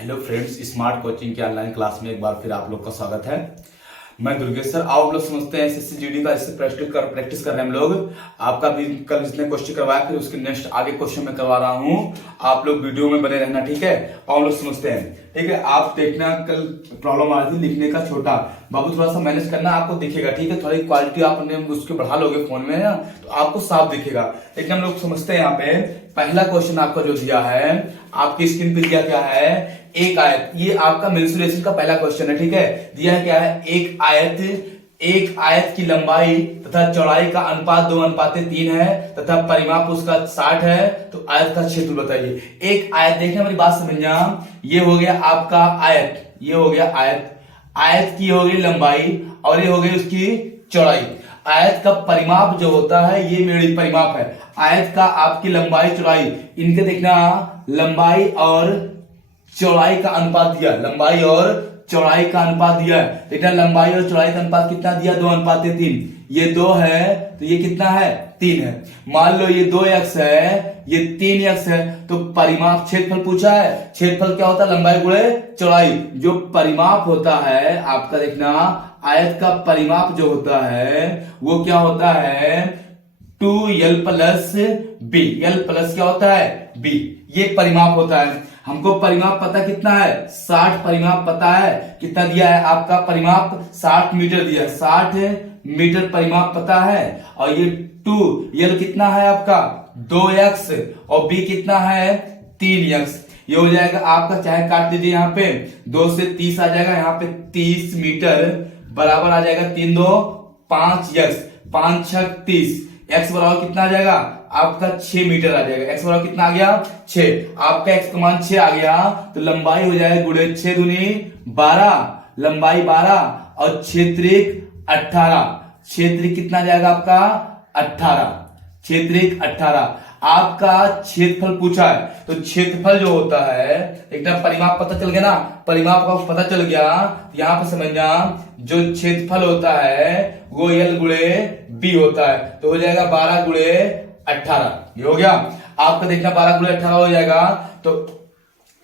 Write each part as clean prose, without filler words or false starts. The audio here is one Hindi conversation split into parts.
हेलो फ्रेंड्स, स्मार्ट कोचिंग के ऑनलाइन क्लास में एक बार फिर आप लोग का स्वागत है। मैं दुर्गेश सर। आप लोग समझते हैं एसएससी जीडी का इससे प्रैक्टिस कर रहे हैं हम लोग। आपका भी कल जितने क्वेश्चन करवाया फिर उसके नेक्स्ट आगे क्वेश्चन मैं करवा रहा हूं। आप लोग वीडियो में बने रहना, ठीक है। आप लोग समझते हैं, ठीक है। आप देखना, कल प्रॉब्लम आ रही थी लिखने का छोटा, बाबू थोड़ा सा मैनेज करना, आपको दिखेगा, ठीक है। थोड़ी क्वालिटी आपने उसके बढ़ा लोगे फोन में ना तो आपको साफ दिखेगा। लेकिन हम लोग समझते हैं यहाँ पे पहला क्वेश्चन आपका जो दिया है आपकी स्क्रीन पे दिया क्या है, एक आयत। ये आपका मेंसुरेशन का पहला क्वेश्चन है, ठीक है। दिया है क्या है, एक आयत की लंबाई तथा चौड़ाई का अनुपात 2:3 है तथा परिमाप उसका 60 है, तो आयत का क्षेत्र बताइए। एक आयत, देखिए मेरी बात समझना, ये हो गया आपका आयत, ये हो गया आयत, आयत की हो गई लंबाई और ये हो गई उसकी चौड़ाई। आयत का परिमाप जो होता है ये मेरी परिमाप है। आयत का आपकी लंबाई चौड़ाई, इनके देखना लंबाई और चौड़ाई का अनुपात दिया, लंबाई और चौड़ाई का अनुपात दिया है। देखना लंबाई और चौड़ाई का अनुपात कितना दिया, 2:3। ये 2 है तो ये कितना है, 3 है। मान लो ये 2x है, ये 3x है, तो परिमाप क्षेत्रफल पूछा है। क्षेत्रफल क्या होता है, लंबाई गुणे चौड़ाई। जो परिमाप होता है आपका, देखना आयत का परिमाप जो होता है वो क्या होता है, 2l plus b। l plus क्या होता है, b। ये परिमाप होता है। हमको परिमाप पता कितना है, 60 परिमाप पता है। कितना दिया है आपका परिमाप, 60 मीटर दिया है, 60 मीटर परिमाप पता है। और ये 2l कितना है आपका 2x और b कितना है 3x। ये हो जाएगा आपका, चाहे काट लीजिए, यहाँ पे 2 से 30 आ जाएगा, यहाँ पे 30 मीटर बराबर आ जाएगा 3 2 5x, 5 6 30। x बराबर कितना आ जाएगा आपका 6 मीटर आ जाएगा। x बराबर कितना आ गया 6। आपका x का मान 6 आ गया तो लंबाई हो जाएगा गुणे 6 दूनी 12, लंबाई 12 और क्षेत्रिक 18। क्षेत्रिक कितना जाएगा आपका 18, क्षेत्रिक 18। आपका क्षेत्रफल पूछा है तो क्षेत्रफल जो होता है, एक परिमाप पता चल गया ना, परिमाप का पता चल गया। यहां पे समझना जो क्षेत्रफल होता है वो l गुणे b होता है, तो हो जाएगा 12 गुणे 18। ये हो गया आपका, देखना 12 गुणे 18 हो जाएगा। तो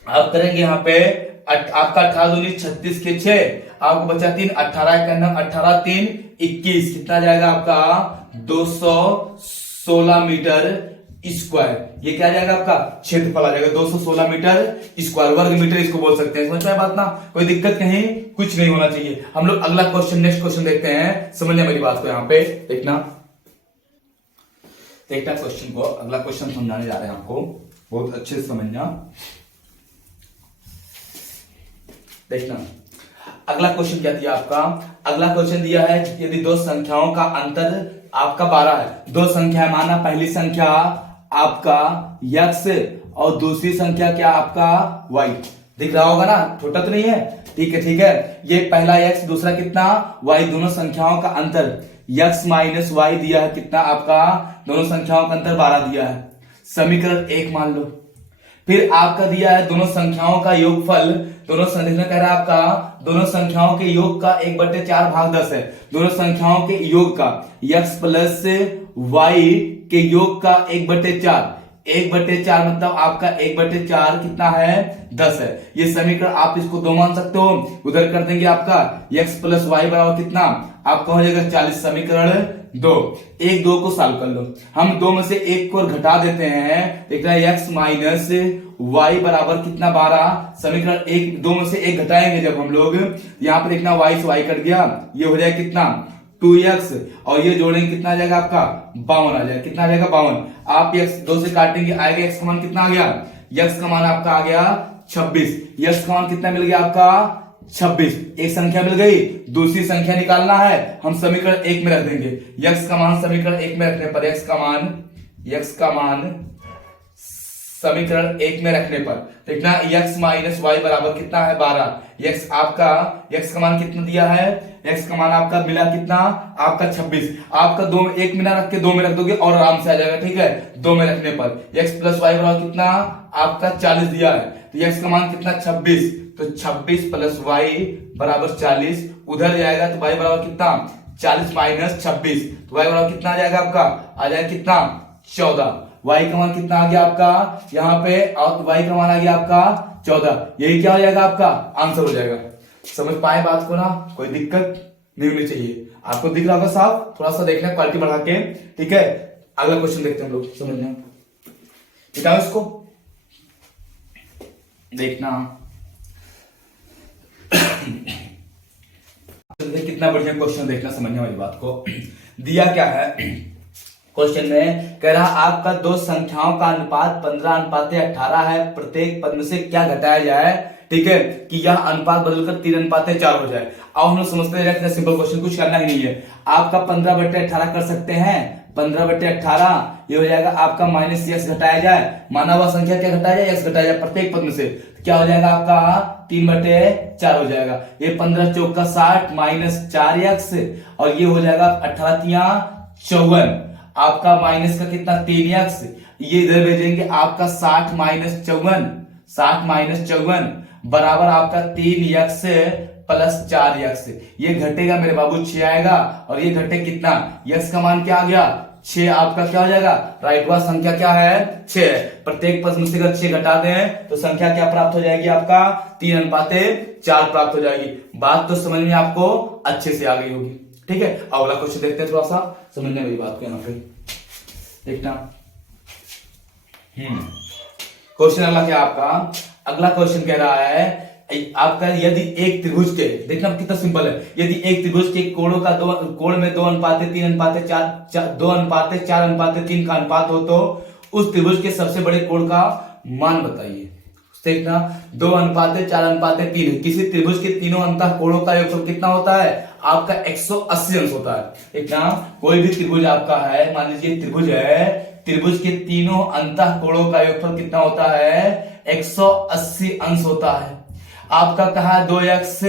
आप करेंगे यहाँ पे आपका 18 दूनी 36 के 6, आपको बचा 3, 18 का नाम 18 3 21। कितना जाएगा आपका 216 मीटर स्क्वायर। ये क्या जाएगा आपका क्षेत्रफल आ जाएगा 216 मीटर स्क्वायर, वर्ग मीटर इसको बोल सकते हैं। समझ में बात ना, कोई दिक्कत कहीं कुछ नहीं होना चाहिए। हम लोग अगला क्वेश्चन, नेक्स्ट क्वेश्चन देखते हैं। समझना मेरी बात को, यहाँ पे देखना क्वेश्चन को, अगला क्वेश्चन समझाने जा रहे हैं आपको, बहुत अच्छे से समझना। देखना अगला क्वेश्चन क्या दिया आपका, अगला क्वेश्चन दिया है यदि दो संख्याओं का अंतर आपका 12 है। दो संख्या है, माना पहली संख्या आपका x और दूसरी संख्या क्या आपका y। दिख रहा होगा ना, छोटा तो नहीं है, ठीक है ठीक है। ये पहला x, दूसरा कितना y, दोनों संख्याओं का अंतर x माइनस y दिया है कितना आपका, दोनों संख्याओं का अंतर 12 दिया है। समीकरण 1 मान लो। फिर आपका दिया है दोनों संख्याओं का योगफल, दोनों संख्या कह रहा है आपका दोनों संख्याओं के योग का 1/4 भाग 10 है। दोनों संख्याओं के योग का x प्लस y के योग का 1/4, 1/4 मतलब आपका 1/4 कितना है 10 है। ये समीकरण आप इसको 2 मान सकते हो, उधर कर देंगे आपका x प्लस y बराबर कितना आपका हो जाएगा 40। समीकरण 2, 1 2 को सॉल्व कर लो। हम 2 में से 1 को घटा देते हैं, देखना x माइनस y बराबर कितना 12। समीकरण 1 2 में से 1 घटाएंगे जब हम लोग, यहाँ पे देखना y से y कट गया, ये हो जाएगा कितना 2x और ये जोड़ेंगे कितना आ जाएगा आपका 52 आ जाएगा। कितना आ जाएगा 52। आप x 2 से काटेंगे, आएगा x का मान कितना आ गया, x का मान आपका आ गया 26। x का मान कितना मिल गया आपका 26। एक संख्या मिल गई, दूसरी संख्या निकालना है, हम समीकरण 1 में रख देंगे। x का मान समीकरण 1 में रखने पर, x का मान समीकरण 1 में रखने पर देखना x माइनस y बराबर कितना है 12। x आपका, x का मान कितना दिया है, x का मान आपका मिला कितना आपका 26। आपका 2 में 1 मिला रख के 2 में रख दोगे और आराम से आ जाएगा, ठीक है। 2 में रखने पर x प्लस y बराबर कितना आपका 40 दिया है, तो x का मान कितना 26, तो 26 प्लस y बराबर 40। उधर जाएगा तो y बराबर कितना 40 माइनस 26, तो y बराबर कितना आ जाएगा आपका, आ जाएगा कितना 14। y का मान कितना आ गया आपका यहाँ पे, y का मान आ गया आपका 14। यही क्या हो जाएगा आपका आंसर हो जाएगा। समझ पाए बात को ना, कोई दिक्कत नहीं होनी चाहिए। आपको दिख रहा होगा साफ, थोड़ा सा देखना क्वालिटी बढ़ा के, ठीक है। अगला क्वेश्चन देखते हैं हम लोग, समझना बताओ इसको, देखना कितना बढ़िया क्वेश्चन, देखना समझने वाली बात को। दिया क्या है क्वेश्चन में, कह रहा आपका दो संख्याओं का अनुपात 15:18 है, प्रत्येक पद में से क्या घटाया जाए, ठीक है, कि यह अनुपात बदलकर 3:4 हो जाए। अब हम लोग समझते हैं, सिंपल क्वेश्चन, कुछ करना ही नहीं है। आपका 15/18 कर सकते हैं, 15/18 ये हो जाएगा आपका माइनस x घटाया जाए, माना हुआ संख्या क्या घटाया जाए, x घटाया जाए प्रत्येक पद में से, क्या हो जाएगा आपका 3/4 हो जाएगा। ये 15 चौका 60 माइनस 4x, और ये हो जाएगा 18 तिया 54, आपका माइनस का कितना 3x, ये इधर भेजेंगे आपका 60 माइनस 54, 60 माइनस 54 बराबर आपका 3x प्लस 4x। ये घटेगा मेरे बाबू 6 आएगा, और ये घटे कितना, x का मान क्या आ गया 6, आपका क्या हो जाएगा राइट हुआ, संख्या क्या है 6 है। प्रत्येक पद में से अगर 6 घटा दें तो संख्या क्या प्राप्त हो जाएगी आपका 3:4 प्राप्त हो जाएगी। बात तो समझ में आपको अच्छे से आ गई होगी, ठीक है। अगला क्वेश्चन देखते हैं, थोड़ा सा समझने वाली बात को यहाँ पे देखना। क्वेश्चन अगला क्या आपका, अगला क्वेश्चन कह रहा है आपका, यदि एक त्रिभुज के, देखना कितना सिंपल है, यदि एक त्रिभुज के कोणों का कोण में 2:3:4 2:4:3 का अनुपात हो तो उस त्रिभुज के सबसे बड़े कोण का मान बताइए। देखना 2:4:3, किसी त्रिभुज के तीनों अंतः कोणों का योगफल कितना होता है आपका 180 अंश होता है। देखना कोई भी त्रिभुज आपका है, मान लीजिए त्रिभुज है, त्रिभुज के तीनों अंतः कोणों का योगफल कितना होता है 180 अंश होता है। आपका कहा 2x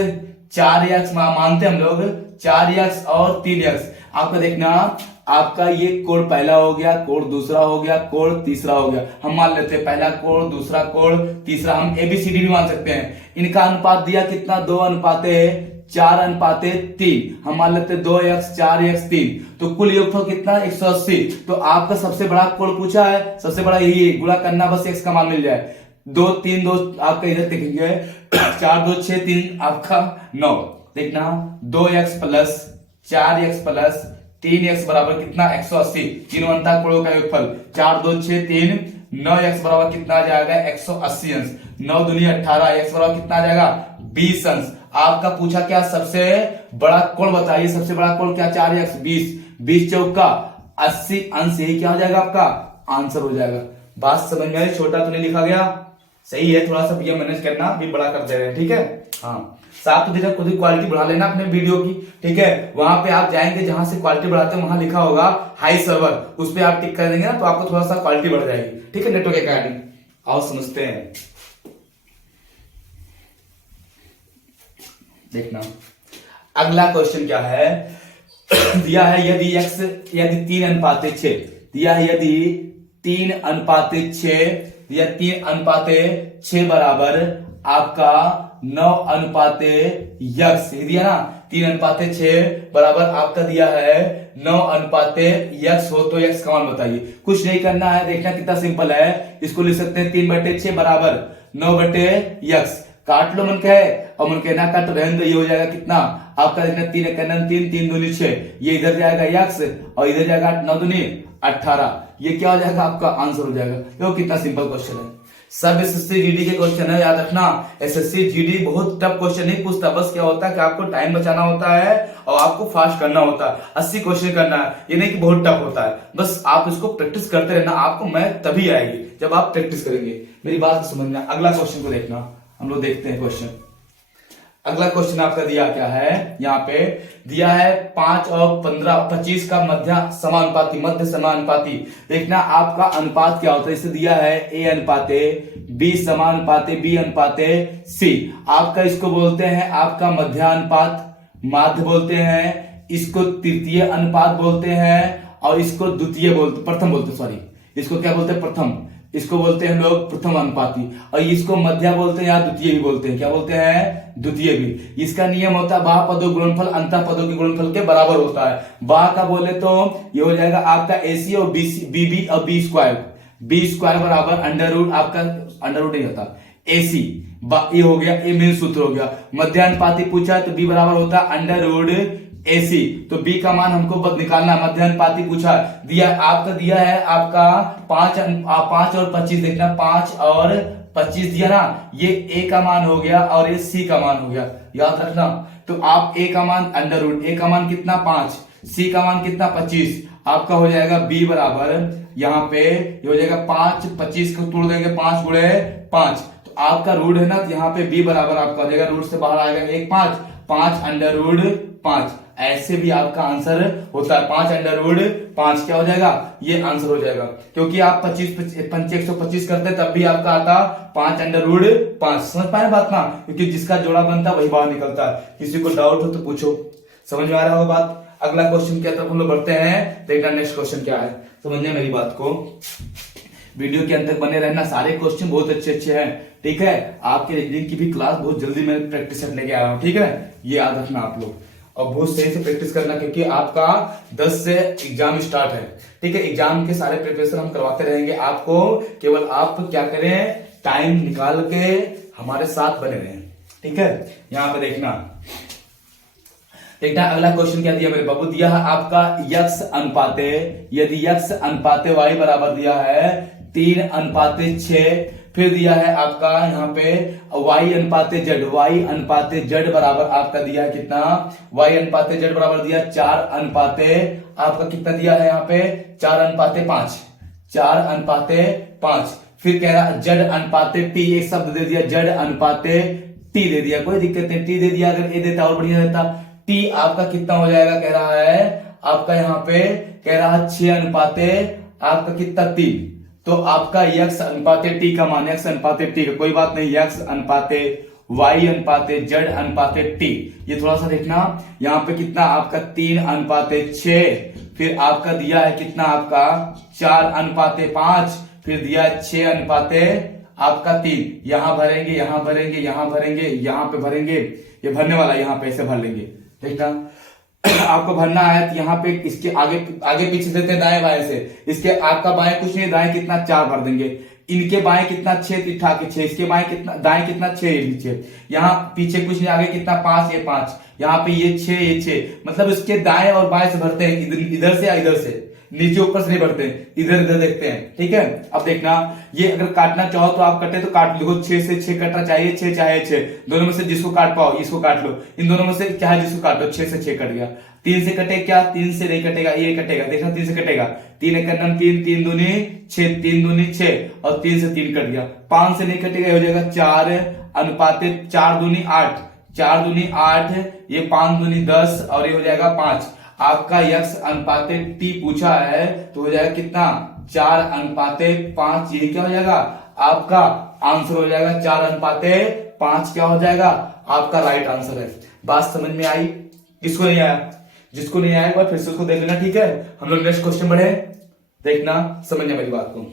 4x मानते हम लोग 4x और 3x। आपका देखना आपका ये कोण पहला हो गया, कोण दूसरा हो गया, कोण तीसरा हो गया। हम मान लेते हैं पहला कोण, दूसरा कोण, तीसरा, हम ABCD भी मान सकते हैं। इनका अनुपात दिया कितना 2:4:3, हम मान लेते हैं 2x 4x 3, तो कुल योगफल कितना 180। तो आपका सबसे बड़ा कोण पूछा है, सबसे बड़ा यही गुणा करना, बस x का मान मिल जाए। 2 3 2 आपका इधर देखेंगे 4 2 6 3 आपका 9। देखना 2x plus 4x plus 3x बराबर कितना 180, तीनों अंतः कोणों का योगफल 4 2 6 3 9x बराबर कितना आ जाएगा 180 अंश, 9 दूनी 18, x बराबर कितना आ जाएगा 20 अंश। आपका पूछा क्या सबसे बड़ा कोण बताइए, सबसे बड़ा कोण क्या 4x 20 चौका 80 अंश, यही क्या हो जाएगा आपका आंसर हो जाएगा। बात समझ में आई, छोटा तो नहीं लिखा गया, सही है, थोड़ा सा भैया मैनेज करना, भी बड़ा कर दे रहे हैं, ठीक है। हाँ साफ तो देखा, खुद ही क्वालिटी बढ़ा लेना अपने वीडियो की, ठीक है। वहां पे आप जाएंगे जहां से क्वालिटी बढ़ाते हैं, वहां लिखा होगा हाई सर्वर, उस पर आप टिक कर देंगे ना तो आपको थोड़ा सा क्वालिटी बढ़ जाएगी, ठीक है, नेटवर्क अकॉर्डिंग। आओ समझते हैं, देखना अगला क्वेश्चन क्या है। दिया है यदि 3:6 दिया है, यदि 3:6 दिया 3:6 बराबर आपका 9:x दिया ना, 3:6 बराबर आपका दिया है 9:x हो तो x का मान बताइए। कुछ नहीं करना है, देखना कितना सिंपल है, इसको लिख सकते हैं 3/6 बराबर 9/x, काट लो मन कहे और मन कहना काट रहने दो, ये हो जाएगा कितना आपका देखना 3 3 3 दूनी 6, ये इधर जाएगा x और इधर जाएगा 9 दूनी 18, ये क्या हो जाएगा आपका आंसर हो जाएगा। देखो कितना सिंपल क्वेश्चन है, सब एसएससी जीडी के क्वेश्चन है, याद रखना। एसएससी जीडी बहुत टफ क्वेश्चन नहीं पूछता, बस क्या होता है कि आपको टाइम बचाना होता है और आपको फास्ट करना होता है, 80 क्वेश्चन करना है, ये नहीं कि बहुत टफ होता है। बस आप इसको प्रैक्टिस करते रहना, आपको मैथ तभी आएगी जब आप प्रैक्टिस करेंगे, मेरी बात समझना। अगला क्वेश्चन को देखना, हम लोग देखते हैं क्वेश्चन। अगला क्वेश्चन आपका दिया क्या है, यहाँ पे दिया है 5 और 25 का मध्य समानुपाती। देखना आपका अनुपात क्या होता है, इसे दिया है A:B समानुपाते B:C। आपका इसको बोलते हैं आपका मध्यानुपात, माध्य बोलते हैं, इसको तृतीय अनुपात बोलते हैं, और इसको द्वितीय प्रथम बोलते, सॉरी इसको क्या बोलते हैं प्रथम, इसको बोलते हैं हम लोग प्रथम अनुपाती, और इसको मध्य बोलते हैं या द्वितीय भी बोलते हैं, क्या बोलते हैं द्वितीय भी। इसका नियम होता है बाह पदों गुणनफल अंतः पदों के गुणनफल के बराबर होता है। बाह का बोले तो ये हो जाएगा आपका AC और BB और B स्क्वायर, बी स्क्वायर बराबर अंडर रूट, आपका अंडर रूट नहीं होता, AC, ये हो गया, ए मेन सूत्र हो गया। मध्यानुपाती पूछा है तो बी बराबर होता है अंडर रूट AC, तो बी का मान हमको बस निकालना। मध्यानुपाती पूछा दिया, आपका दिया है आपका 5 और 25, देखना 5 और 25 दिया ना, ये ए का मान हो गया और ये सी का मान हो गया, याद रखना। तो आप ए का मान अंडर रूट, ए का मान कितना 5, सी का मान कितना 25, आपका हो जाएगा बी बराबर, यहाँ पे ये हो जाएगा 5, 25 को तोड़ देंगे 5 गुणे 5, तो आपका रूट है ना, तो यहाँ पे बी बराबर आपका हो जाएगा, रूट से बाहर आएगा 1 5, 5 अंडर रूट 5, ऐसे भी आपका आंसर होता है। 5 अंडर रूट 5 क्या हो जाएगा, ये आंसर हो जाएगा, क्योंकि आप 125 करते तब भी आपका आता 5 अंडर रूट 5। समझ पाए बात ना, क्योंकि जिसका जोड़ा बनता वही बाहर निकलता है। किसी को डाउट हो तो पूछो, समझ में आ रहा हो बात। अगला क्वेश्चन की तरफ हम लोग बढ़ते हैं, देखना नेक्स्ट क्वेश्चन क्या है, समझिए मेरी बात को, वीडियो के अंत तक बने रहना, सारे क्वेश्चन बहुत अच्छे अच्छे हैं, ठीक है। आपके रीजनिंग की भी क्लास बहुत जल्दी मैं प्रैक्टिस करने के आया हूं, ठीक है, ये याद रखना आप लोग, और बहुत सही से प्रैक्टिस करना, क्योंकि आपका 10 से एग्जाम स्टार्ट है, ठीक है। एग्जाम के सारे प्रिपरेशन हम करवाते रहेंगे आपको, केवल आप क्या करें, टाइम निकाल के हमारे साथ बने रहें, ठीक है। यहां पे देखना अगला क्वेश्चन क्या दिया मेरे बाबू, दिया है आपका यक्स अनुपाते, यदि यक्स अनुपाते वाई बराबर दिया है 3:6, फिर दिया है आपका यहाँ पे y अनुपाते जेड, y अनुपाते जेड बराबर आपका दिया है कितना, y अनुपाते जेड बराबर दिया 4:, आपका कितना दिया है यहाँ पे 4:5, 4:5, फिर कह रहा जेड अनुपाते टी, एक शब्द दे दिया जेड अनुपाते टी दे दिया, कोई दिक्कत नहीं, टी दे दिया, अगर ए देता और बढ़िया देता। टी आपका कितना हो जाएगा, कह रहा है आपका यहाँ पे कह रहा है 6:, आपका कितना 3, तो आपका यक्स अनुपाते टी का मान, यक्स अनुपाते टी का कोई बात नहीं, यक्स अनुपाते वाई अनुपाते जेड अनुपाते टी, ये थोड़ा सा देखना, यहाँ पे कितना आपका 3:6, फिर आपका दिया है कितना आपका 4:5, फिर दिया है 6 आपका 3, यहां भरेंगे, यहां भरेंगे, यहां भरेंगे, यहां पे भरेंगे, ये भरने वाला यहां पे ऐसे भर लेंगे, ठीक है। आपको भरना है तो यहाँ पे इसके आगे आगे पीछे देते हैं दाएं बाएं से, इसके आपका बाएं कुछ नहीं, दाएं कितना 4 भर देंगे, इनके बाएं कितना 6 उठा के 6, इसके बाएं कितना, दाएं कितना 6, ये पीछे, यहाँ पीछे कुछ नहीं, आगे कितना 5, ये 5, यहाँ पे ये 6, ये 6, मतलब इसके दाएं और बाएं से भरते हैं, इधर से या इधर से, नीचे ऊपर से नहीं बढ़ते, इधर इधर देखते हैं, ठीक है। अब देखना, ये अगर काटना चाहो तो आप कटे तो काट लो, 6 से 6 कटना चाहिए, 6 चाहे 6, दोनों में से जिसको काट पाओ इसको काट लो, इन दोनों में से चाहे जिसको काट लो, 6 से 6 कट गया। 3 से कटे क्या, 3 से नहीं कटेगा, ये कटेगा, देखना 3 से कटेगा, 3 1 3, 3 दूनी 6, 3 दूनी 6, और 3 से 3 कट गया। 5 से नहीं कटेगा, हो जाएगा 4:, 4 दूनी 8, 4 दूनी 8, ये 5 दूनी 10, और ये हो जाएगा 5। आपका यक्स अनुपाते टी पूछा है तो हो जाएगा कितना 4:5, ये क्या हो जाएगा आपका आंसर हो जाएगा 4:5, क्या हो जाएगा आपका राइट आंसर है। बात समझ में आई, किसको नहीं आया, जिसको नहीं आया एक बार फिर से उसको देख लेना, ठीक है। हम लोग नेक्स्ट क्वेश्चन बढ़े, देखना समझना मेरी बात को,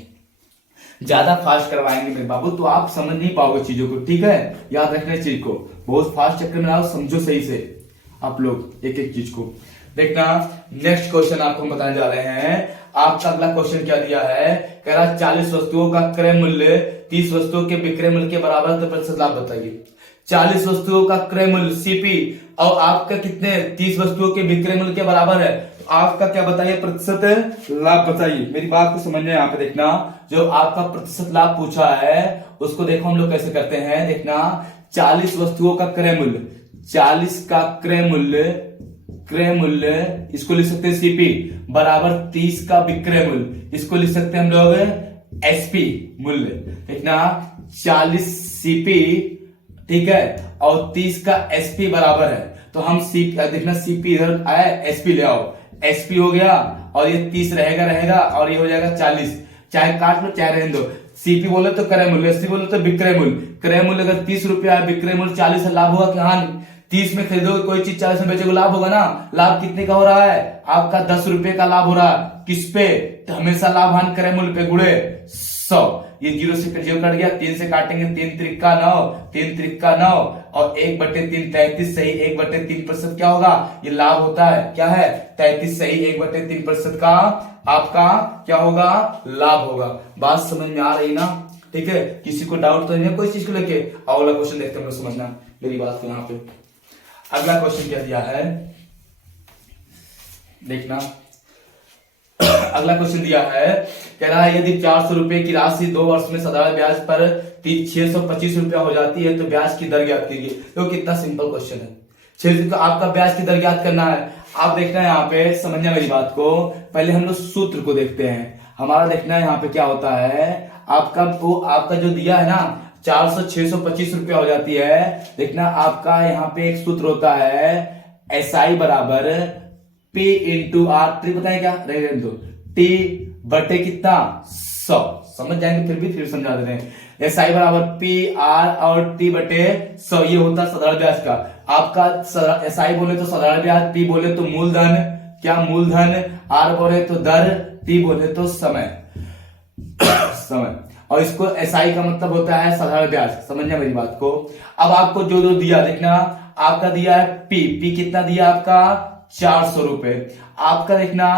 ज्यादा फास्ट करवाएंगे मेरे बाबू तो आप समझ नहीं पाओगे चीजों को, ठीक है। याद रखना चीज को, बहुत फास्ट चक्कर में आओ, समझो सही से आप लोग एक एक चीज को। देखना नेक्स्ट क्वेश्चन आपको हम बताने जा रहे हैं। आपका अगला क्वेश्चन क्या दिया है, कह रहा 40 वस्तुओं का क्रय मूल्य 30 वस्तुओं के विक्रय मूल्य के बराबर तो प्रतिशत लाभ बताइए। 40 वस्तुओं का क्रय मूल्य सीपी और आपका कितने 30 वस्तुओं के विक्रय मूल्य के बराबर है, तो आपका क्या बताइए प्रतिशत लाभ बताइए। मेरी बात को समझना, यहाँ पे देखना जो आपका प्रतिशत लाभ पूछा है उसको देखो हम लोग कैसे करते हैं। देखना 40 वस्तुओं का क्रय मूल्य, 40 का क्रय मूल्य इसको लिख सकते हैं सीपी बराबर 30 का विक्रय मूल्य, इसको लिख सकते हैं हम लोग एसपी मूल्य। देखना 40 सीपी, ठीक है, और 30 का एसपी बराबर है, तो हम देखना सीपी इधर आया, एसपी ले आओ, एसपी हो गया और ये 30 रहेगा और ये हो जाएगा 40, चाहे काट लो चाहे रहने दो। सीपी बोले तो क्रय मूल्य, एसपी बोले तो विक्रय मूल्य। क्रय मूल्य अगर 30 रुपया है, विक्रय मूल्य 40 है, लाभ होगा कि हानि। 30 में खरीदोगे कोई चीज 40 में बेचोगे, लाभ होगा ना। लाभ कितने का हो रहा है आपका 10 रुपए का लाभ हो रहा है, किस पे, तो हमेशा लाभ हानि क्रय मूल्य पे गुणे 100 100। ये 0 से 0 कट गया, 3 से काटेंगे, 3 त्रिका 9, 3 त्रिका 9 और 1/3 33 सही, 1/3% क्या होगा, ये लाभ होता है, क्या है 33 सही, 1/3% का आपका क्या होगा, लाभ होगा। बात समझ में आ रही ना, ठीक है, किसी को डाउट तो नहीं है कोई चीज को लेके। अगला क्वेश्चन देखते हैं हम लोग, समझना मेरी बात को। यहाँ पे अगला क्वेश्चन क्या दिया है, देखना। अगला क्वेश्चन दिया है, कह रहा है यदि 400 रुपए की राशि 2 वर्ष में साधारण ब्याज पर 625 रुपया हो जाती है तो ब्याज की दर ज्ञात कीजिए। तो कितना सिंपल क्वेश्चन है, 6 तो आपका ब्याज की दर ज्ञात करना है। आप देखना है यहाँ पे, समझना मेरी बात को, पहले हम लोग सूत्र को देखते हैं। हमारा देखना है यहाँ पे क्या होता है, आपका जो दिया है ना 400 625 रुपया हो जाती है। देखना आपका यहाँ पे एक सूत्र होता है, SI बराबर P इंटू आर, ट्री बताए क्या रहेगा, तो T बटे कितना 100, समझ जाएंगे, फिर समझा देते हैं। SI बराबर P R और T बटे 100, ये होता है साधारण ब्याज का। आपका SI बोले तो साधारण ब्याज, P बोले तो मूलधन, क्या मूलधन, R बोले तो दर, T बोले तो समय। और इसको SI का मतलब होता है साधारण ब्याज, समझना मेरी बात को। अब आपको जो जो दिया, देखना आपका दिया है P कितना दिया आपका 400 रुपए। आपका देखना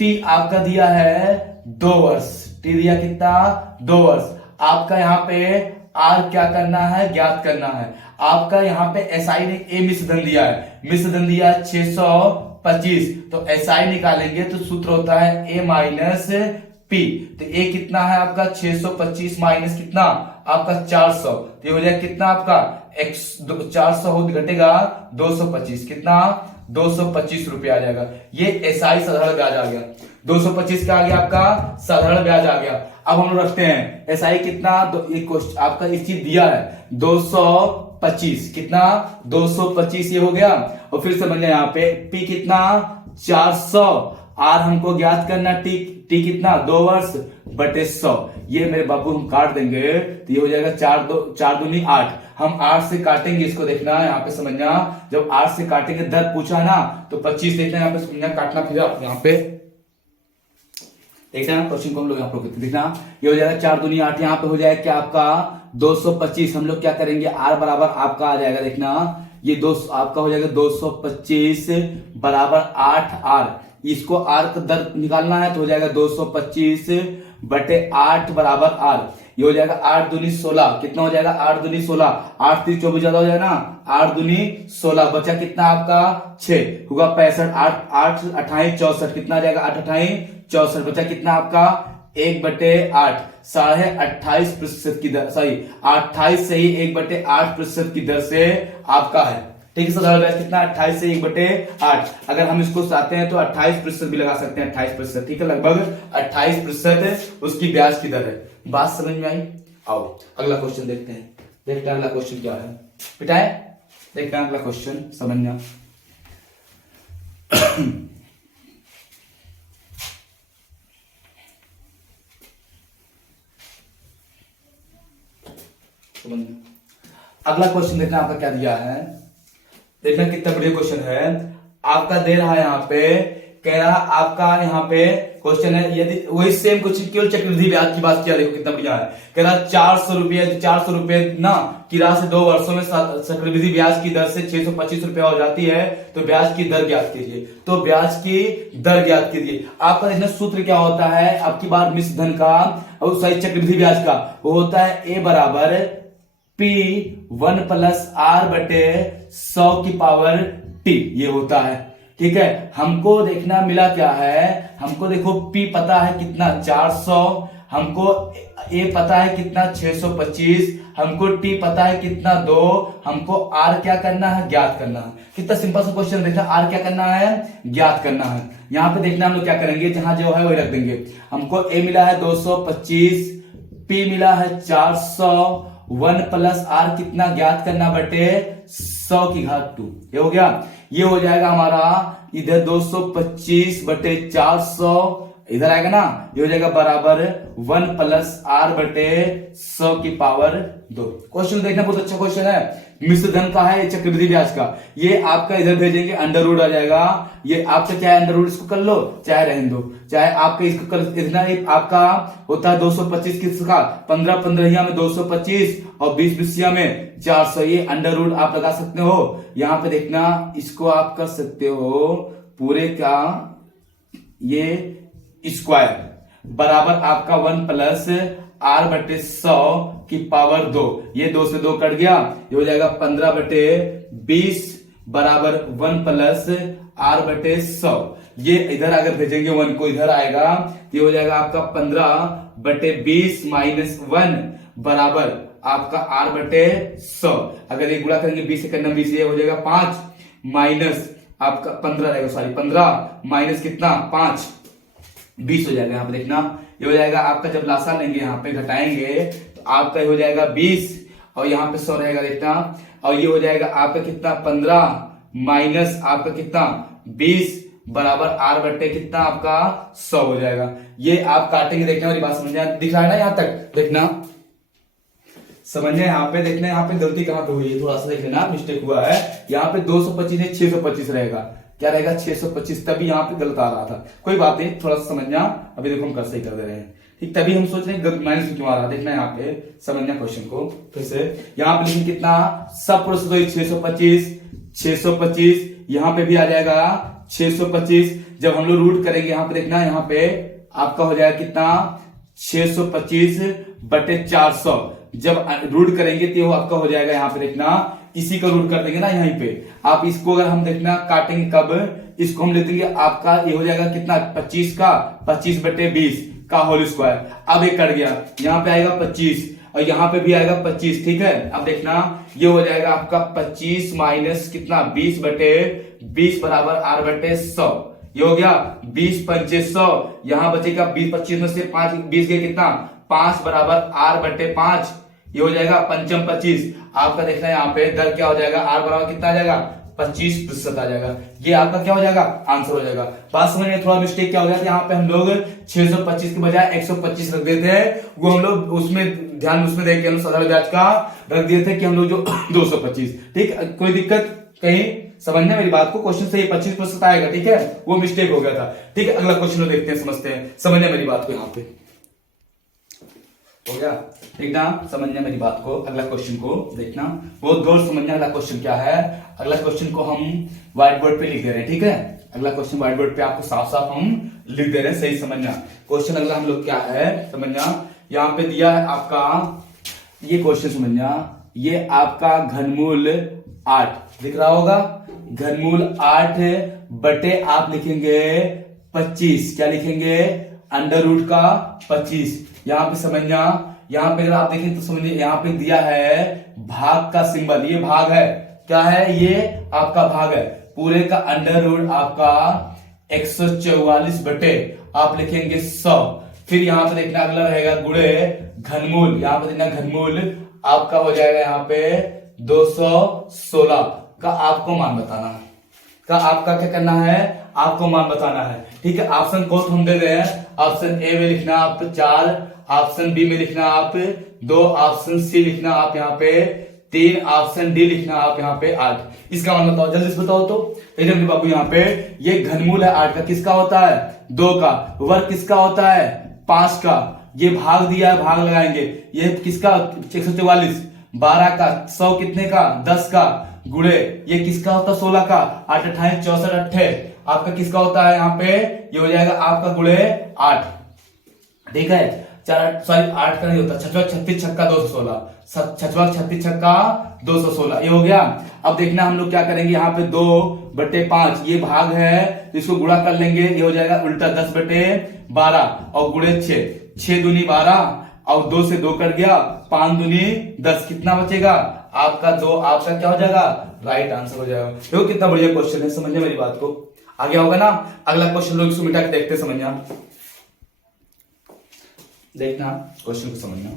T आपका दिया है 2 वर्ष, T दिया कितना 2 वर्ष। आपका यहाँ पे R क्या करना है, ज्ञात करना है। आपका यहाँ पे SI ने A मिश्रधन दिया है, मिश्रधन दिया 625, तो SI निकालेंगे तो सूत्र होता है A माइनस P। तो A कितना है आपका 625 माइनस कितना आपका 400, तो ये हो जाएगा कितना आपका 400 हो घटेगा 225, कितना 225 रुपया आ जाएगा। ये SI साधारण ब्याज आ गया, 225 का आ गया आपका साधारण ब्याज आ गया। अब हम लोग रखते हैं SI कितना, आपका इस चीज दिया है 225, कितना 225 ये हो गया। और फिर समझना यहाँ पे P कितना 400, R हमको ज्ञात करना, T कितना 2 वर्ष बटे 100। ये मेरे बाबू हम काट देंगे तो ये हो जाएगा 4 दूनी 8। हम 8 से काटेंगे इसको, देखना यहाँ पे समझना, जब 8 से काटेंगे, दर पूछा ना तो 25 देखना यहाँ पे समझना, काटना फिर यहाँ पे देखना क्वेश्चन को हम लोग यहाँ पे देखना, ये हो जाएगा 4 दूनी 8, यहाँ पे हो जाएगा क्या आपका 225। हम लोग क्या करेंगे, R बराबर आपका आ जाएगा, देखना ये आपका हो जाएगा 225 बराबर 8R। इसको R का दर निकालना है तो हो जाएगा 225 बटे 8 बराबर R। ये हो जाएगा 8 दूनी 16, कितना हो जाएगा 8 दूनी 16, 8 3 24 ज्यादा हो जाएगा ना, 8 दूनी 16, बचा कितना आपका 6 होगा 65, 8 28 64, कितना आ जाएगा 8 28 64, बचा कितना आपका 1/8, 28.5% की दर, सॉरी 28 से ही 1/8% की दर से आपका है, ठीक है। साधारण ब्याज कितना 28 से 1/8। अगर हम इसको चाहते हैं तो 28% भी लगा सकते हैं, 28%, ठीक है, लगभग 28% उसकी ब्याज की दर है। बात समझ में आई। आओ अगला क्वेश्चन देखते हैं, अगला क्वेश्चन क्या है बेटा, देखते हैं अगला क्वेश्चन, समझना। अगला क्वेश्चन देखना आपका क्या दिया है, देखना कितना बढ़िया क्वेश्चन है। आपका दे रहा है यहाँ पे, कह रहा आपका यहाँ पे क्वेश्चन है, यदि वही सेम क्वेश्चन केवल चक्रवृद्धि ब्याज की बात किया, देखो कितना बढ़िया है। कह रहा 400 रुपए ना की राशि 2 वर्षों में चक्रवृद्धि ब्याज की दर से 625 रुपया हो जाती है, तो ब्याज की दर ज्ञात कीजिए। तो ब्याज की दर ज्ञात कीजिए। आपका देखना सूत्र क्या होता है, आपकी बार मिश्रधन का और सही चक्रवृद्धि ब्याज का, वो होता है A बराबर P1 प्लस R बटे 100 की पावर T, ये होता है, ठीक है। हमको देखना मिला क्या है, हमको देखो P पता है कितना 400, हमको A पता है कितना 625, हमको T पता है कितना 2, हमको R क्या करना है, ज्ञात करना है। कितना सिंपल सा क्वेश्चन, देखना R क्या करना है, ज्ञात करना है। यहाँ पे देखना हम लोग क्या करेंगे, जहां जो है वही रख देंगे। हमको A मिला है 225, P मिला है 400, 1 प्लस R कितना ज्ञात करना बटे 100 की घात 2, ये हो गया। ये हो जाएगा हमारा इधर 225 बटे 400 इधर आएगा ना, ये हो जाएगा बराबर 1 प्लस आर बटे 100 की पावर 2। क्वेश्चन देखना, बहुत अच्छा क्वेश्चन है। मिश्र धन का है, चक्रवृद्धि ब्याज का। ये आपका इधर भेजेंगे अंडर रूट आ जाएगा। ये आपका क्या है, अंडर रूट इसको कर लो चाहे रहने दो, चाहे आपका इसको कर, इतना आपका होता है 225 किसका, 15 15 में 225 और 20 20 में 400। ये अंडर रूट आप लगा सकते हो। यहां पे देखना, इसको आप कर सकते हो पूरे का ये स्क्वायर बराबर आपका 1 प्लस आर बटे 100 की पावर 2। ये 2 से 2 कट गया, ये हो जाएगा 15 बटे 20 बराबर 1 प्लस आर बटे 100। ये इधर अगर भेजेंगे 1 को, इधर आएगा तो ये हो जाएगा आपका 15 बटे 20 माइनस 1 बराबर आपका आर बटे 100। अगर ये गुणा करेंगे 20 से करना 20, ये हो जाएगा 5 माइनस आपका 15 रहेगा, सॉरी 15 माइनस कितना 5, 20 हो जाएगा। यहाँ पे देखना, ये हो जाएगा आपका, जब लासा लेंगे यहाँ पे घटाएंगे तो आपका हो जाएगा 20 और यहाँ पे 100 रहेगा देखना, और ये हो जाएगा आपका कितना 15 माइनस आपका कितना 20 बराबर आर बट्टे कितना आपका 100 हो जाएगा। ये आप काटेंगे, देखना मेरी बात समझना, दिख रहा है ना यहाँ तक, देखना समझना। यहाँ पे देखना, यहाँ पे गलती कहाँ पे हुई है, थोड़ा सा देख लेना, मिस्टेक हुआ है। यहाँ पे 225 है, 625 रहेगा, क्या रहेगा 625, तभी यहाँ पे गलत आ रहा था। कोई बात नहीं, थोड़ा सा समझना। अभी देखो हम कर सही कर दे रहे हैं, ठीक, तभी हम सोच रहे हैं माइनस क्यों आ रहा है। देखना यहाँ पे समझना क्वेश्चन को फिर से। यहाँ पे लेकिन कितना सब प्रोसेस तो 625 625, यहाँ पे भी आ जाएगा 625। जब हम लोग रूट करेंगे यहाँ पे देखना, यहाँ पे आपका हो जाएगा कितना 625 बटे 400। जब रूट करेंगे तो आपका हो जाएगा, यहाँ पे देखना इसी का रूट कर देंगे ना यहीं पे। आप इसको अगर हम देखना काटेंगे कब, इसको हम ले देंगे आपका, ये हो जाएगा कितना 25 का 25 बटे 20 का होल स्क्वायर। अब ये कट गया, यहाँ पे आएगा 25 और यहाँ पे भी आएगा 25, ठीक है। अब देखना ये हो जाएगा आपका 25 माइनस कितना 20 बटे 20 बराबर आर बटे 100। ये हो गया 20 पंचे 100, यहाँ बचेगा 20 25 में से 5 20 गए कितना 5 बराबर आर बटे 5। ये हो जाएगा पंचम 25। आपका देखना यहाँ पे दर क्या हो जाएगा, आर बराबर कितना आ जाएगा 25% आ जाएगा। ये आपका क्या हो जाएगा आंसर हो जाएगा। बात समझ में, थोड़ा मिस्टेक क्या हो गया, यहाँ पे हम लोग 625 के बजाय 125 रख देते हैं। वो हम लोग उसमें ध्यान उसमें देख के हम साधारण ब्याज का रख दिए थे कि हम लोग जो 225, ठीक, कोई दिक्कत कहीं समझना मेरी बात को। क्वेश्चन से 25% आएगा, ठीक है, वो मिस्टेक हो गया था, ठीक है। अगला क्वेश्चन देखते हैं, समझते हैं, समझना मेरी बात को। यहाँ पे हो गया, देखना समझना मेरी बात को। अगला क्वेश्चन को देखना, बहुत गौर समझना। अगला क्वेश्चन क्या है, अगला क्वेश्चन को हम व्हाइट बोर्ड पे लिख दे रहे हैं, ठीक है। अगला क्वेश्चन व्हाइट बोर्ड पे आपको साफ साफ हम लिख दे रहे हैं, सही समझना। क्वेश्चन अगला हम लोग क्या है समझना, यहाँ पे दिया है आपका ये क्वेश्चन समझना, ये आपका घनमूल 8 दिख रहा होगा, घनमूल 8 बटे आप लिखेंगे 25, क्या लिखेंगे अंडर रूट का 25। यहाँ पे समझना, यहाँ पे अगर आप देखें तो समझिए, यहाँ पे दिया है भाग का सिंबल, ये भाग है, क्या है ये आपका भाग है, पूरे का अंडर रूट आपका 144 बटे आप लिखेंगे 100। फिर यहाँ पे देखना अगला रहेगा गुणे घनमूल, यहाँ पे देखना घनमूल आपका हो जाएगा यहाँ पे 216 का आपको मान बताना है, का आपका क्या करना है, आपको मान बताना है, ठीक है। ऑप्शन को हम दे रहे हैं, ऑप्शन ए में लिखना आप 4, ऑप्शन बी में लिखना आप 2, ऑप्शन सी लिखना आप यहाँ पे 3, ऑप्शन डी लिखना आप यहाँ पे 8। इसका मान बताओ, जल्दी से बताओ तो। देखिए बाबू यहाँ पे ये घनमूल है 8 का, किसका होता है 2 का, वर्ग किसका होता है 5 का, ये भाग दिया है भाग लगाएंगे, ये किसका 144, 12 का, 100 कितने का 10 का, गुणे ये किसका होता है 16 का, 8 28 64 8 आपका किसका होता है यहाँ पे, ये हो जाएगा आपका गुणे 8, ठीक है। 4 सॉरी 8 का नहीं होता, 6 36 छक्का 216, 6 36 छक्का 216, ये हो गया। अब देखना हम लोग क्या करेंगे, यहाँ पे 2 बटे 5 ये भाग है तो इसको गुणा कर लेंगे, ये हो जाएगा उल्टा 10 बटे 12 और गुणे 6, 6 दूनी 12 और 2 से 2 कट गया, 5 दूनी 10, कितना बचेगा आपका 2, आपका क्या हो जाएगा राइट आंसर हो जाएगा। देखो कितना बढ़िया क्वेश्चन है, समझने मेरी बात को, आगे होगा ना। अगला क्वेश्चन लोग इसको मिटा के देखते समझना, देखना क्वेश्चन को समझना।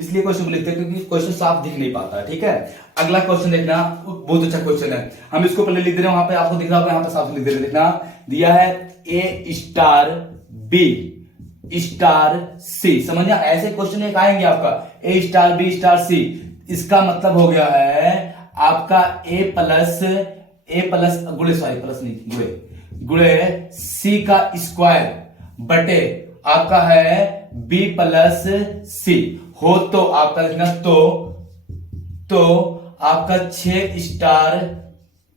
इसलिए क्वेश्चन को लिखते हैं क्योंकि क्वेश्चन साफ दिख नहीं पाता। ठीक है, अगला क्वेश्चन देखना, बहुत अच्छा क्वेश्चन है। हम इसको पहले लिख दे रहे हैं, वहां पे आपको दिख रहा होगा, यहाँ पे साफ लिख दे रहे हैं। देखना दिया है ए स्टार बी स्टार सी, समझना ऐसे क्वेश्चन एक आएंगे आपका ए स्टार बी स्टार सी। इसका मतलब हो गया है आपका ए प्लस गुणे, सॉरी प्लस नहीं गुणे सी का स्क्वायर बटे आपका है बी प्लस सी हो तो आपका लिखना तो आपका 6 स्टार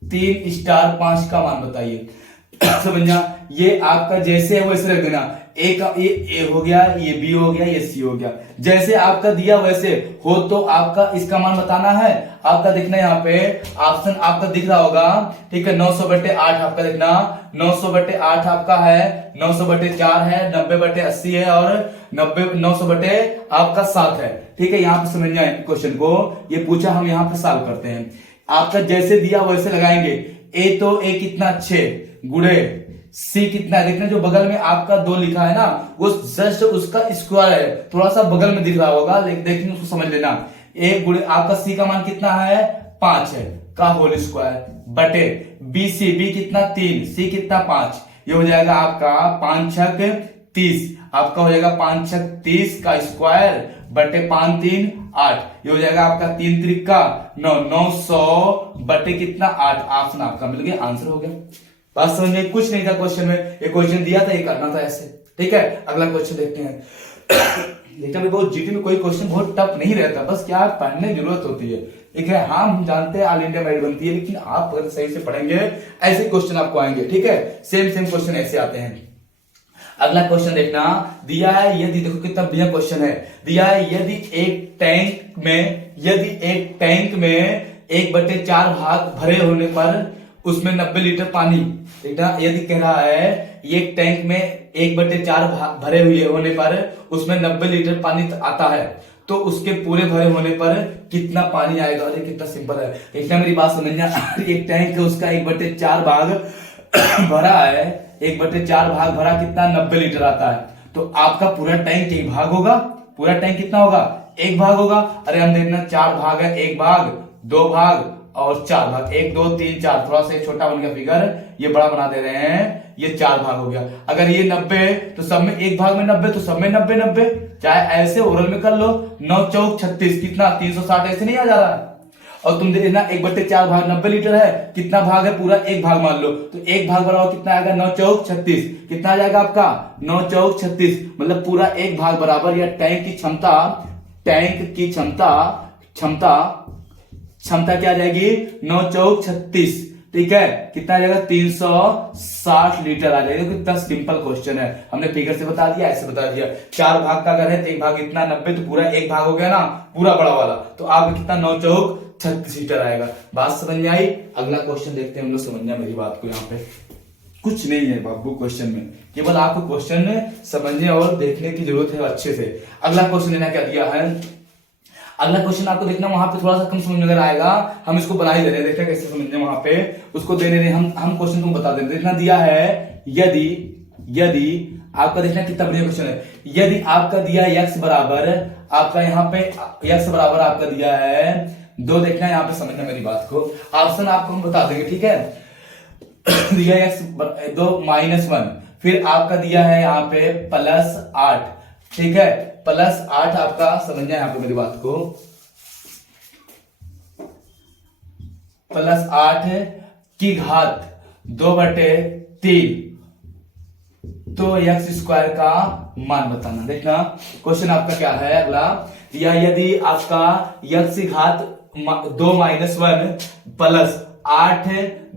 3 स्टार 5 का मान बताइए। समझना, ये आपका जैसे है वैसे रख देना। ए का ए हो गया, ये बी हो गया, ये सी हो गया, जैसे आपका दिया वैसे हो तो आपका इसका मान बताना है। आपका देखना यहाँ पे ऑप्शन आपका दिख रहा होगा। ठीक है, 900/8 आपका देखना 900/8 आपका है, 900/4 है, 90/80 है और 900 आपका 7 है। ठीक है, यहाँ पे समझना है क्वेश्चन को, ये पूछा हम यहाँ पे सॉल्व करते हैं। आपका जैसे दिया वैसे लगाएंगे। ए तो ए कितना 6 गुणे सी कितना है, देखना जो बगल में आपका 2 लिखा है ना वो जस्ट उसका स्क्वायर है, थोड़ा सा बगल में दिख रहा होगा, लेकिन देखिए उसको समझ लेना। एक गुणे आपका सी का मान कितना है 5 है का होल स्क्वायर बटे बी सी, बी कितना 3, सी कितना 5, ये हो जाएगा आपका 5 छक 30, आपका हो जाएगा 5 छक 30 का स्क्वायर बटे 5 3 8, ये हो जाएगा आपका 3 त्रिका 9, 900 बटे कितना 8। ऑप्शन आपका मिल गया, आंसर हो गया। बात समझ में, कुछ नहीं था क्वेश्चन में, ये क्वेश्चन दिया था, ये करना था ऐसे। ठीक है, अगला क्वेश्चन देखते हैं। देखना भी बहुत जीटी में कोई क्वेश्चन बहुत टफ नहीं रहता, बस क्या पढ़ने की जरूरत होती है। ठीक है, हम जानते हैं ऑल इंडिया मेरिट बनती है, लेकिन आप अगर सही से पढ़ेंगे ऐसे क्वेश्चन आपको आएंगे। ठीक है, सेम क्वेश्चन ऐसे आते हैं। अगला क्वेश्चन देखना, दिया है यदि, देखो कितना बढ़िया क्वेश्चन है, दिया है यदि एक टैंक में 1/4 भाग भरे होने पर उसमें 90 लीटर पानी, यदि कह रहा है ये टैंक में 1/4 भाग भरे हुए होने पर उसमें 90 लीटर पानी आता है तो उसके पूरे भरे होने पर कितना पानी आएगा। अरे कितना सिंपल है, देखना मेरी बात समझना। एक टैंक है उसका 1/4 भाग भरा है, 1/4 भाग भरा कितना 90 लीटर आता है, तो आपका पूरा टैंक एक भाग होगा, पूरा टैंक कितना होगा 1 भाग होगा। अरे हम देखना 4 भाग है, 1 भाग 2 भाग और 4 भाग, 1 2 3 4, थोड़ा सा छोटा बन गया फिगर, ये बड़ा बना दे रहे हैं, ये 4 भाग हो गया। अगर ये 90 तो सब में 1 भाग में 90 तो सब में 90 90, चाहे ऐसे ओरल में कर लो, 9 चौक 36 कितना 360, ऐसे नहीं आ जा रहा है। और तुम देखना 1/4 भाग 90 लीटर है, कितना भाग है पूरा 1 भाग मान लो, तो 1 भाग बराबर कितना आएगा 9 चौक 36, कितना आ जाएगा आपका 9 चौक 36, मतलब पूरा 1 भाग बराबर, या टैंक की क्षमता क्या आ जाएगी 9 चौक 36। ठीक है, कितना आ जाएगा 360 लीटर आ जाएगा। कितना सिंपल क्वेश्चन है, हमने फिगर से बता दिया, ऐसे बता दिया। 4 भाग का अगर है तो 1 भाग इतना 90, तो पूरा 1 भाग हो गया ना, पूरा बड़ा वाला, तो आपका कितना 9 चौक 36 लीटर आएगा। बात समझ में आई। अगला क्वेश्चन देखते हैं हम लोग, समझना मेरी बात को, यहाँ पे कुछ नहीं है बाबू क्वेश्चन में, केवल आपको क्वेश्चन समझने और देखने की जरूरत है अच्छे से। अगला क्वेश्चन लेना क्या दिया है, अगला क्वेश्चन आपको देखना वहां पे थोड़ा सा कम समझ में अगर आएगा, हम इसको बना ही दे रहे हैं, देखना कैसे समझने वहां पे उसको दे रहे हैं, हम क्वेश्चन तुम बता देते। देखना दिया है यदि आपका, देखना कितना बढ़िया क्वेश्चन है, यदि आपका दिया x बराबर, आपका यहाँ पे x बराबर आपका दिया है 2, देखना यहाँ पे समझना मेरी बात को, ऑप्शन आपको हम बता देंगे। ठीक है, दिया x 2 -1, फिर आपका दिया है यहाँ पे +8, ठीक है, +8 आपका समझना यहाँ पे मेरी बात को, +8 की घात 2/3, तो x² का मान बताना। देखना क्वेश्चन आपका क्या है अगला, या यदि आपका x की घात 2 -1 प्लस 8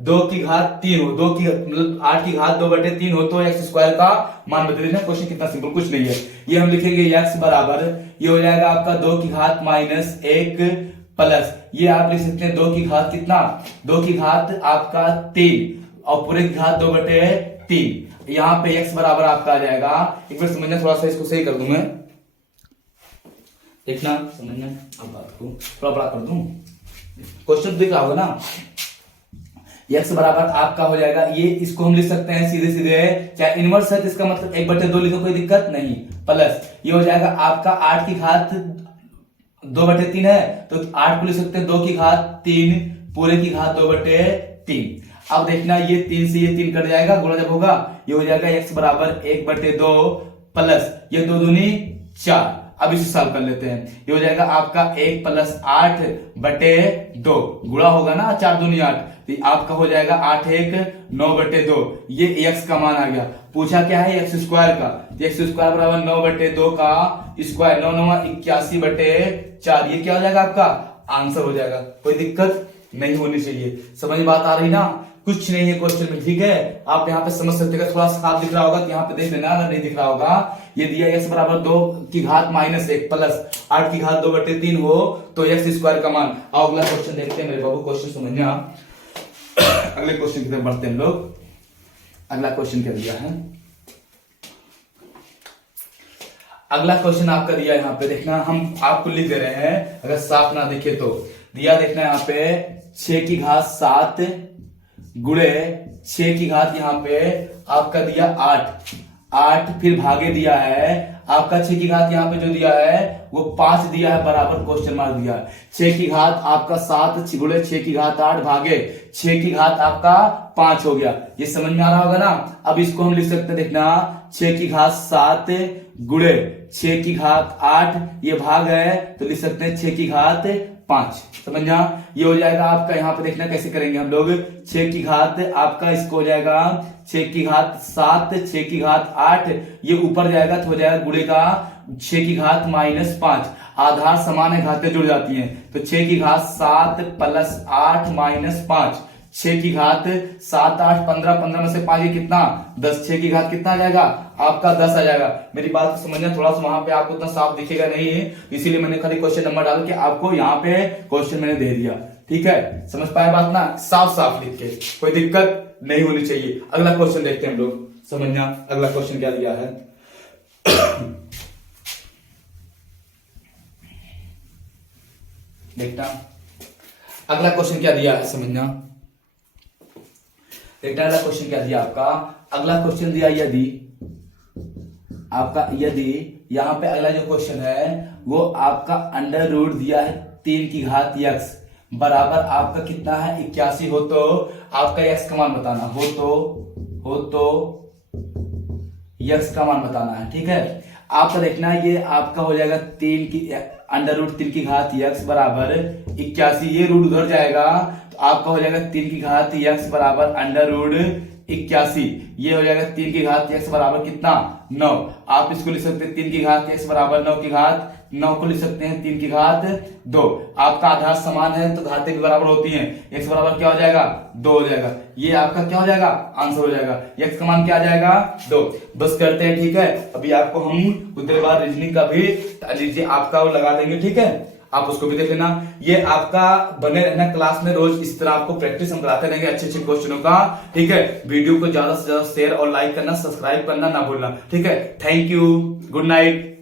2 की घात 3 हो, 2 की मतलब 8 की घात 2/3 हो तो x² का मान बता देना। क्वेश्चन कितना सिंपल, कुछ नहीं है, ये हम लिखेंगे x बराबर, ये हो जाएगा आपका 2 की घात -1 प्लस, ये आप लिख सकते हैं 2 की घात कितना, 2 की घात आपका 3 और पूरे की घात 2/3, यहाँ पे x बराबर आपका आ जाएगा, एक बार समझना, थोड़ा सा इसको सही कर दूं मैं, देखना समझना, अब बात को थोड़ा बड़ा कर दूं, क्वेश्चन दिख रहा होगा ना, x बराबर आपका हो जाएगा, ये इसको हम लिख सकते हैं सीधे सीधे, चाहे इनवर्स है तो इसका मतलब 1/2 लिखो कोई दिक्कत नहीं, प्लस ये हो जाएगा आपका 8 की घात 2/3 है तो 8 को लिख सकते हैं 2 की घात 3 पूरे की घात 2/3। अब देखना ये 3 से ये 3 कट जाएगा, गुणा जब होगा ये हो जाएगा x बराबर 1/2 प्लस ये 2 दूनी 4। अब इसे सॉल्व कर लेते हैं, ये हो जाएगा आपका 1 + 8/2 गुणा होगा ना 4 दूनी 8 तो आपका हो जाएगा 8 1 9/2। ये x का मान आ गया। पूछा क्या है x स्क्वायर का, x स्क्वायर बराबर 9/2 का स्क्वायर 9 9 81/4। ये क्या हो जाएगा आपका आंसर हो जाएगा। कोई दिक्कत नहीं होनी चाहिए। समझ में बात आ रही ना, कुछ नहीं है क्वेश्चन में, ठीक है। आप यहाँ पे समझ सकते हैं, थोड़ा साफ दिख रहा होगा तो यहाँ पे देख लेना, अगर नहीं दिख रहा होगा ये दिया x बराबर 2 की घात -1 प्लस 8 की घात 2/3 हो तो x स्क्वायर का मान। आओ अगला क्वेश्चन देखते हैं मेरे बाबू, क्वेश्चन समझना। अगले क्वेश्चन की तरफ बढ़ते हैं हम लोग। अगला क्वेश्चन क्या दिया है, अगला क्वेश्चन आपका दिया यहाँ पे देखना, हम आपको लिख दे रहे हैं, अगर साफ ना दिखे तो दिया देखना यहाँ पे 6 की घात 7 गुणे 6 की घात यहाँ पे आपका दिया 8 फिर भागे दिया है आपका 6 की घात यहाँ पे जो दिया है वो 5 दिया है बराबर क्वेश्चन मार्क दिया है। 6 की घात आपका 7 गुणे 6 की घात 8 भागे 6 की घात आपका 5 हो गया। ये समझ में आ रहा होगा ना। अब इसको हम लिख सकते हैं देखना 6 की घात 7 गुणे 6 की घात 8 ये भाग है तो लिख सकते हैं 6 की घात 5। समझना, ये हो जाएगा आपका यहाँ पे देखना कैसे करेंगे हम लोग। 6 की घात आपका इसको हो जाएगा 6 की घात 7 6 की घात 8 ये ऊपर जाएगा तो हो जाएगा गुणे का 6 की घात -5। आधार समान है घातें जुड़ जाती हैं तो 6 की घात 7 + 8 -5। 6 की घात 7 8 15 15 में से 5 ये कितना 10। 6 की घात कितना आ जाएगा आपका 10 आ जाएगा। मेरी बात को समझना, थोड़ा सा वहां पे आपको उतना साफ दिखेगा नहीं है इसीलिए मैंने खाली क्वेश्चन नंबर डाल के आपको यहाँ पे क्वेश्चन मैंने दे दिया, ठीक है। समझ पाए बात ना, साफ साफ लिख के, कोई दिक्कत नहीं होनी चाहिए। अगला क्वेश्चन देखते हैं हम लोग, समझना अगला क्वेश्चन क्या दिया है। देखना अगला क्वेश्चन क्या दिया है, समझना। देखना अगला क्वेश्चन क्या दिया आपका। अगला क्वेश्चन दिया यदि आपका, यदि यहां पे अगला जो क्वेश्चन है वो आपका अंडर रूट दिया है 3 की घात x बराबर आपका कितना है 81 हो तो आपका x का मान बताना हो तो x का मान बताना है, ठीक है। आपका देखना ये आपका हो जाएगा 3 की अंडर रूट 3 की घात x बराबर 81। ये रूट उधर जाएगा तो आपका हो जाएगा 3 की घात x बराबर अंडर रूट 81। ये हो जाएगा 3 की घात x बराबर कितना 9। आप इसको लिख सकते हैं 3 की घात x बराबर 9 की घात 9 को लिख सकते हैं 3 की घात 2। आपका आधार समान है तो घातें भी बराबर होती हैं। x बराबर क्या हो जाएगा 2 हो जाएगा। ये आपका क्या हो जाएगा आंसर हो जाएगा। x का मान क्या आ जाएगा 2। बस करते हैं, ठीक है। अभी आपको हम कुछ देर बाद रीजनिंग का भी लीजिए आपका वो लगा देंगे, ठीक है। आप उसको भी देख लेना। ये आपका बने रहना क्लास में, रोज इस तरह आपको प्रैक्टिस हम कराते रहेंगे अच्छे अच्छे क्वेश्चनों का, ठीक है। वीडियो को ज्यादा से ज्यादा शेयर और लाइक करना, सब्सक्राइब करना ना भूलना, ठीक है। Thank you, good night.